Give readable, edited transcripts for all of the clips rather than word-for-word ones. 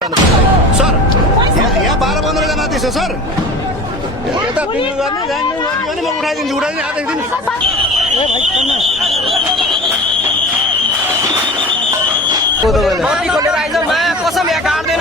Sir यहाँ 12-15 जना आउँदैछ सर यता पिङ गर्ने ल्यान्डिङ गर्ने भने म उठाइदिन्छु आजदेखि दिन कसम यहाँ काट्दैन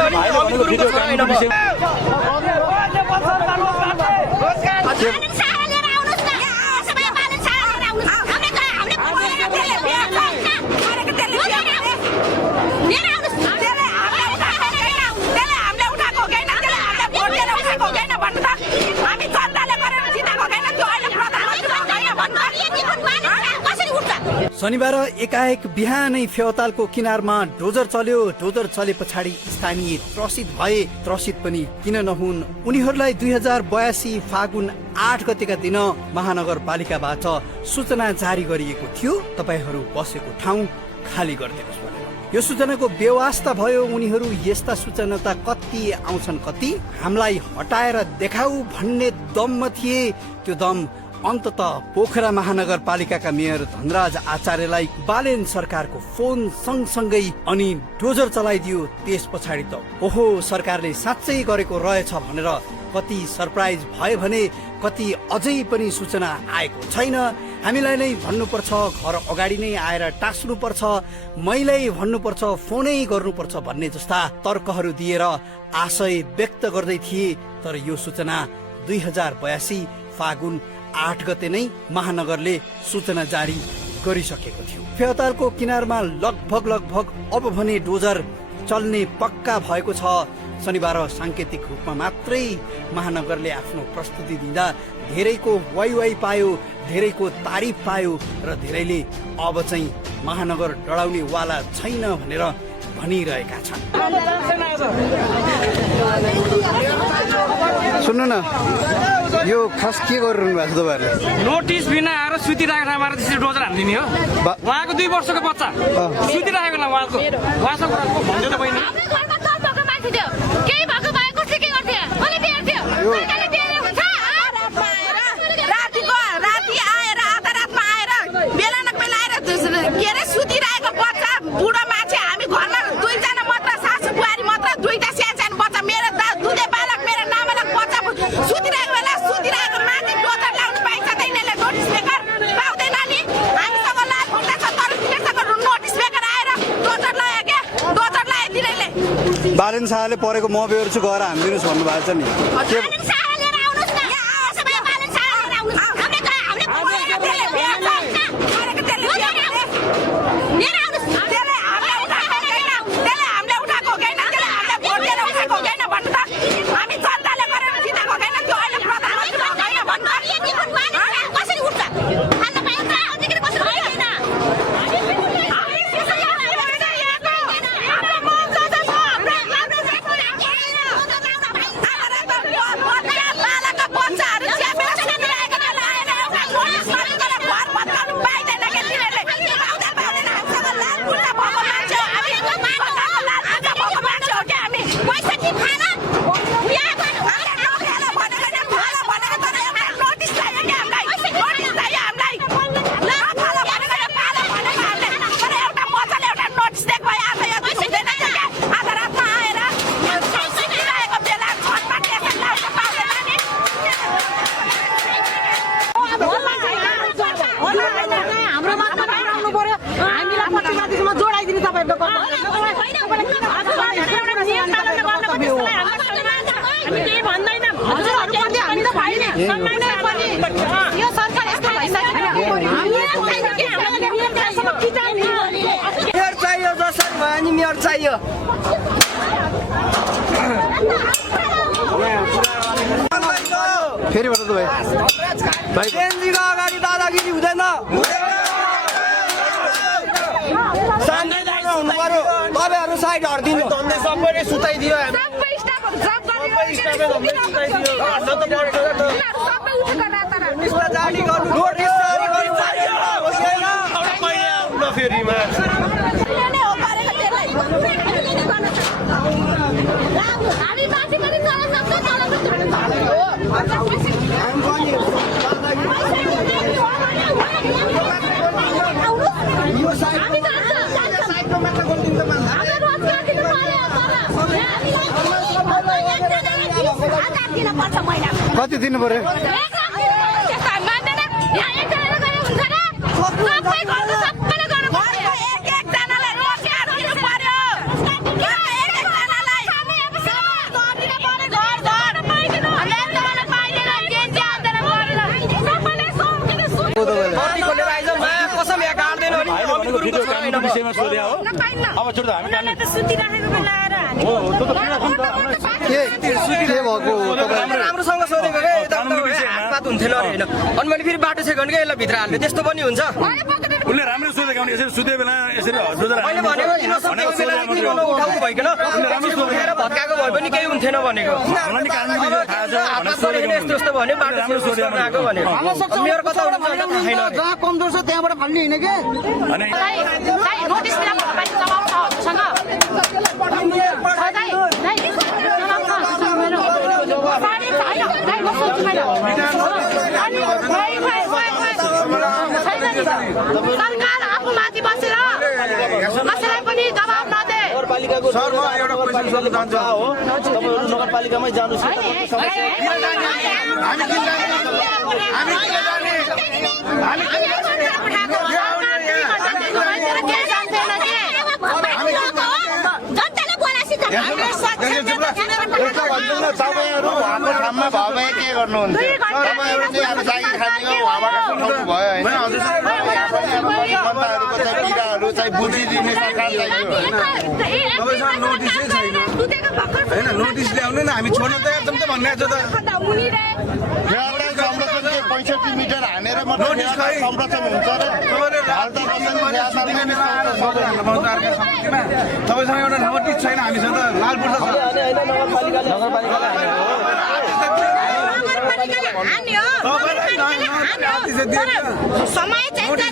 शनिबार एकाएक बिहानै फेवातालको किनारमा डोजर चल्यो। डोजर चले पछाडि स्थानीय त्रसित भए। त्रसित पनि किन नहुन्, उनीहरूलाई 2082 फागुन 8 गतेका दिन महानगरपालिकाबाट सूचना जारी गरिएको थियो, तपाईहरू बसेको ठाउँ खाली गरिदिनुहोस् भनेर। यो सूचनाको बेवास्ता भयो। उनीहरू यस्ता सूचना त कति आउँछन्, कति हामीलाई हटाएर देखाऊ भन्ने दममा थिए। त्यो दम अन्ततः पोखरा महानगरपालिकाका मेयर धनराज आचार्यलाई बालेन सरकारको फोन सँगसँगै अनि डोजर चलाइदियो। त्यस पछाडि त ओहो सरकारले साँच्चै गरेको रहेछ भनेर कति सरप्राइज भयो भने कति अझै पनि सूचना आएको छैन। हामीलाई नै भन्नुपर्छ, घर अगाडि नै आएर टाँस्नुपर्छ, मैलै भन्नुपर्छ, फोनै गर्नुपर्छ भन्ने जस्ता तर्कहरू दिएर आशय व्यक्त गर्दै थिए। तर यो सूचना 2082 फागुन 8 गते नै महानगरले सूचना जारी गरिसकेको थियो। फेवातालको किनारमा लगभग अब भने डोजर चल्ने पक्का भएको छ। शनिबार सांकेतिक रूपमा मात्रै महानगरले आफ्नो प्रस्तुति दिँदा धेरैको वाइ पायो, धेरैको तारिफ पायो र धेरैले अब चाहिँ महानगर डराउने वाला छैन भनेर भनिरहेका छन्। सुन्नु न, यो खास के गरिरहनु भएको छ तपाईँहरूले? नोटिस बिना आएर सुतिरहेको ठाउँमा त्यसरी डोजर हालिदिने हो। उहाँको 2 वर्षको बच्चा सुतिरहेको न, उहाँसँग भन्दै त बहिनी बालेन शाहले परेको म बेहोर्छु गएर हालिदिनुहोस् भन्नुभएको छ नि। फेरि भन्नु त भाइ एनजीको अगाडि दादागिरी हुँदैन। हुनु पर्यो, तपाईँहरू साइड हटिदिनु। सबैले सुताइदियो, हामी दिनुपर्छ महिना कति दिनु पर्यो कसम यहाँ काट्दैन नि अमित गुरुङको छोरा होइन म। विषयमा सोध्या हो अब छोड हामी उनीहरूलाई त सुतिराखेको बेला आएर हामी के भएको राम्रोसँग सोधेको क्या यता हातपात हुन्थेन अरे होइन अनि मैले फेरि बाटो छेक भने यसलाई भित्र हाल्ने त्यस्तो पनि हुन्छ उनले राम्रो सोधेको भने यसरी सुते बेला यसरी डोजर मैले भनेको किन सक्यो बेला किन उठाउनु भइकन उठेर भत्काएको भए पनि केही हुन्थेन भनेको हातपात गरेन यस्तो यस्तो भन्यो बाटो छेउ सोधेर आएको भनेको मेरो कता हुन्छ छैन जहाँ कमजोर छ त्यहाँबाट फाल्ने होइन के अनि नोटिस दिएको तपाईँ जवाब छ हजुरसँग सरकार आफूमाथि बसेर कसैलाई पनि दबाब नदे सर म एउटा क्वेसन सोध्न चाहन्छु हो तपाईहरु नगरपालिकामै जानुस् तपाईँहरू हाम्रो ठाउँमा भयो भए के गर्नुहुन्छ तपाईँहरू चाहिँ अब जागिर खाने हो हावाबाट उठाउनु भयो होइन जनताहरूको चाहिँ पीडाहरू चाहिँ बुझिदिने सरकार चाहियो होइन नोटिस ल्याउनु न हामी छोड्न तयार छौँ त भन्ने छ त संरक्षण 65 मिटर हानेर मात्रै संरक्षण हुन्छ र तपाईँसँग एउटा नोटिस छैन हामीसँग त लालपुर समय चाहिन्छ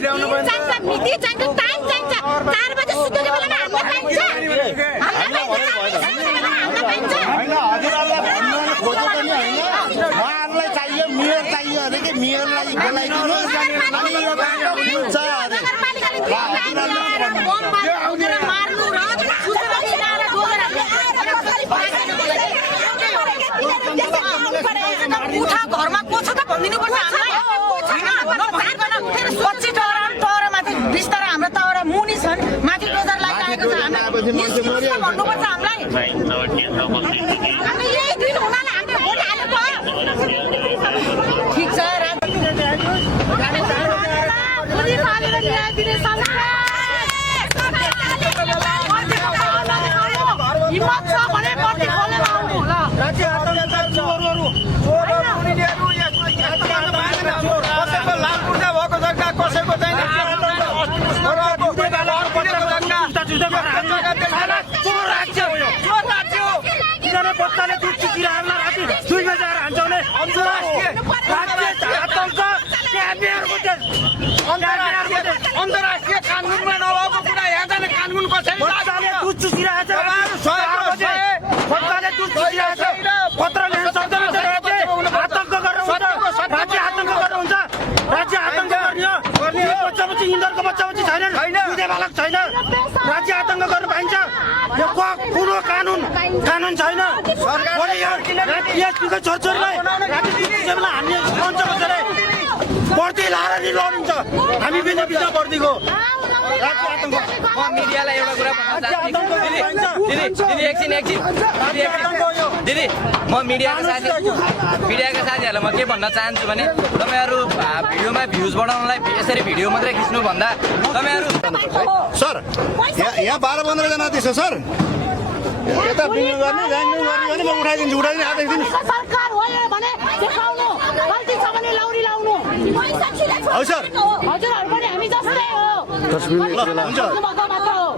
मिति चाहिन्छ टाइम चाहिन्छ 4 बजे सुत्ने बेलामा होइन हजुरहरूलाई भन्नु खोजेको नि होइन उहाँहरूलाई चाहियो मेयर चाहियो अरे कि मेयरलाई बोलाइदिनुहोस् अनि यो बाटो खुल्छ अरे घरमा को छ त भनिदिनु पर्छ हामीलाई पछि टरमाथि बिस्तारै हाम्रो त मुनि छन् माथि डोजर लागिरहेको छ हामीलाई भन्नुपर्छ हामीलाई हामी यही दिन हुनाले हामीले भोट हालेको ठिक छ हिम्मत छ भने पर्ने खोलेर आउनु होला कसैको अन्तर्राष्ट्रिय कानुनमा नभएको कुरा यहाँ जाने कानुन कसरी दुध चुसिरहेछ पत्र लेख्न सक्दैन आतंक गरेर हुन्छ राज्य आतंक गरेर हुन्छ राज्य आतंक गर्ने बच्चा इन्दरको बच्चा छैन दुधे बालक छैन राज्य आतंक गर्न पाइन्छ यो कुरो कानुन छैन एसपीको छोरछोरीलाई हामीले मञ्च बसेर बढ्ती लाएर नि लडिन्छ हामी बिच बढ्तीको राज्य आतंक मिडियालाई एउटा कुरा भन्न चाहन्छु दिदी एकछिन दिदी म मिडियाका साथीहरूलाई म के भन्न चाहन्छु भने तपाईँहरू भिडियोमा भ्युज बढाउनलाई यसरी भिडियो मात्रै खिच्नु भन्दा तपाईँहरू सर यहाँ 12-15 जना दिन्छ सर यता बिल गर्ने जान्नु गर्ने म उठाइदिन्छु आदेश दिनु सरकार हो भने देखाउनु गल्ती छ भने लाउरी लाउनु हौ सर हजुरहरु पनि हामी जस्तै हो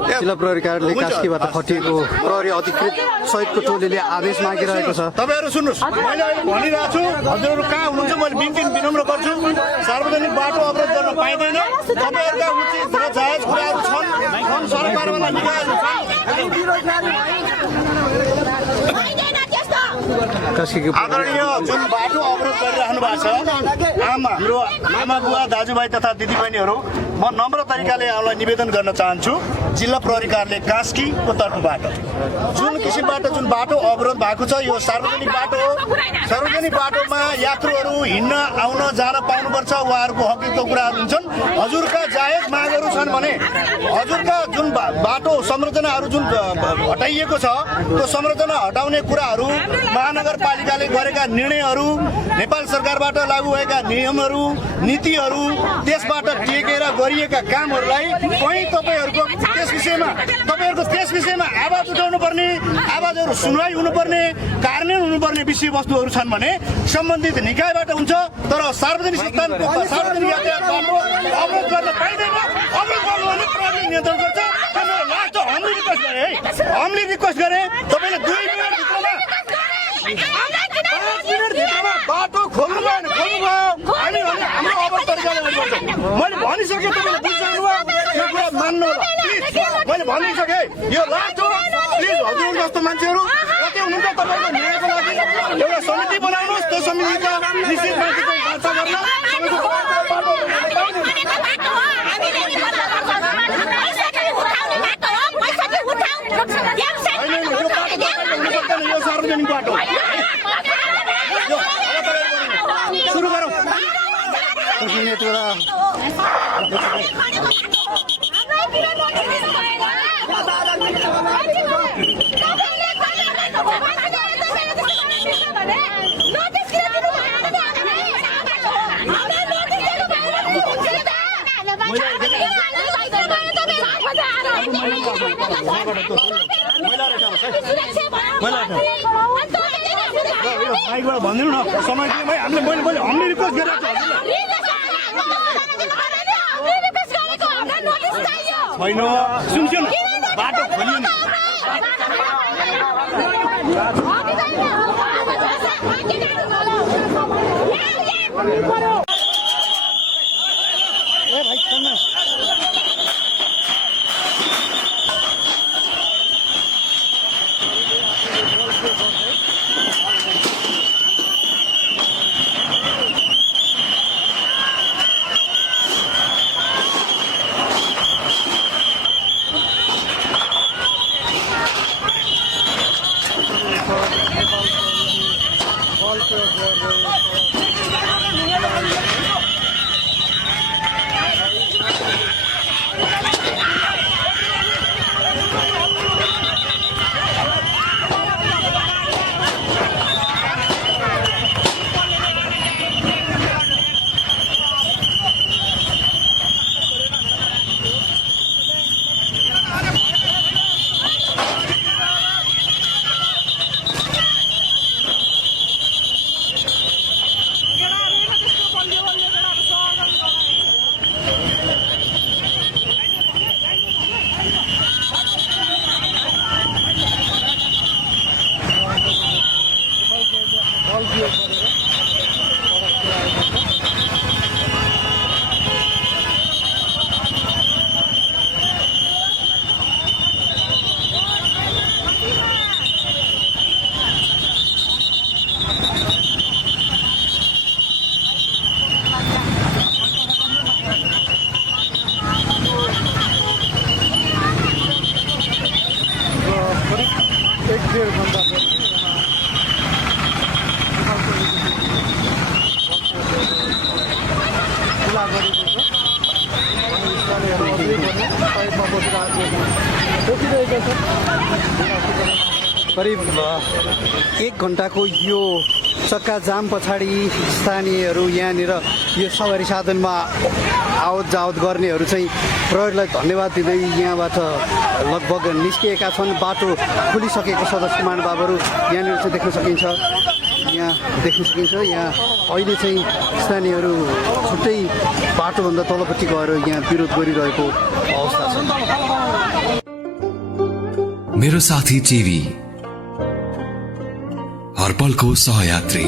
जिल्ला प्रहरी कार्यालय कास्कीबाट खटिएको प्रहरी अधिकृत सहितको टोलीले आदेश मागिरहेको छ तपाईहरु सुन्नुस् मैले अहिले भनिरहेको छु हजुरहरु कहाँ हुनुहुन्छ मैले विनम्र गर्छु सार्वजनिक बाटो अवरोध गर्न पाइदैन तपाईहरुका उचित र जायज कुराहरु छन् सरकारबाट निकाल्नु आदरणीय जुन बाटो अवरोध गरिरहनु भएको छ हाम्रो आमा बुवा दाजुभाइ तथा दिदीबहिनीहरू म नम्र तरिकाले यहाँलाई निवेदन गर्न चाहन्छु जिल्ला प्रहरी कार्यालय कास्कीको तर्फबाट जुन किसिमबाट जुन बाटो अवरोध भएको छ यो सार्वजनिक बाटो हो। सार्वजनिक बाटोमा यात्रुहरू हिँड्न आउन जान पाउनुपर्छ, उहाँहरूको हकको कुराहरू हुन्छन्। हजुरका जायज मागहरू छन् भने हजुरका जुन बाटो संरचनाहरू जुन हटाइएको छ त्यो संरचना हटाउने कुराहरू महानगरपालिकाले गरेका निर्णयहरू, नेपाल सरकारबाट लागू भएका नियमहरू, नीतिहरू, त्यसबाट टेकेर गरिएका कामहरूलाई कहीँ तपाईँहरूको त्यस विषयमा आवाज उठाउनु पर्ने, आवाजहरू सुनवाई हुनुपर्ने, कार्यान्वयन हुनुपर्ने विषयवस्तुहरू छन् भने सम्बन्धित निकायबाट हुन्छ। तर सार्वजनिक स्थानको सार्वजनिक यातायात बाटो अवरोध गर्न पाइँदैन। अवरोध गर्नु भने प्रहरीले नियन्त्रण गर्छ। लास्ट हामीले रिक्वेस्ट गरे तपाईँले 2 मिनटभित्रमा बाटो खोल्नु भएन, हामी हाम्रो अवरोध तरिकाले गर्छौँ। मैले भनिसकेँ, तपाईँले बुझ्नु भयो, यो कुरा मान्नु होला प्लिज। मैले भनिसकेँ यो लास्ट हो, प्लिज हजुर जस्तो मान्छेहरू कति हुनुहुन्छ तपाईँको न्यायको लागि एउटा समिति बनाउनुहोस्। त्यो समितिका निश्चित मान्छेको बाचा गर्न यो सार्वजनिक बाटो सुरु गरौँ। माइकबाट भनिदिनु न समय हामीले रिक्वेस्ट गरेको छ होइन। सुन्छु बाटो खोलियो नि करिब 1 घण्टाको यो चक्का जाम पछाडि स्थानीयहरू यहाँनिर यो सवारी साधनमा आवत जावत गर्नेहरू चाहिँ प्रहरीलाई धन्यवाद दिँदै यहाँबाट लगभग निस्किएका छन्। बाटो खुलिसकेको सदस्य महानुभावहरू यहाँनिर चाहिँ देख्न सकिन्छ। यहाँ अहिले चाहिँ स्थानीयहरू छुट्टै बाटोभन्दा तलपट्टि गएर यहाँ विरोध गरिरहेको अवस्था छ। मेरो साथी टिभी हर पलको सहयात्री।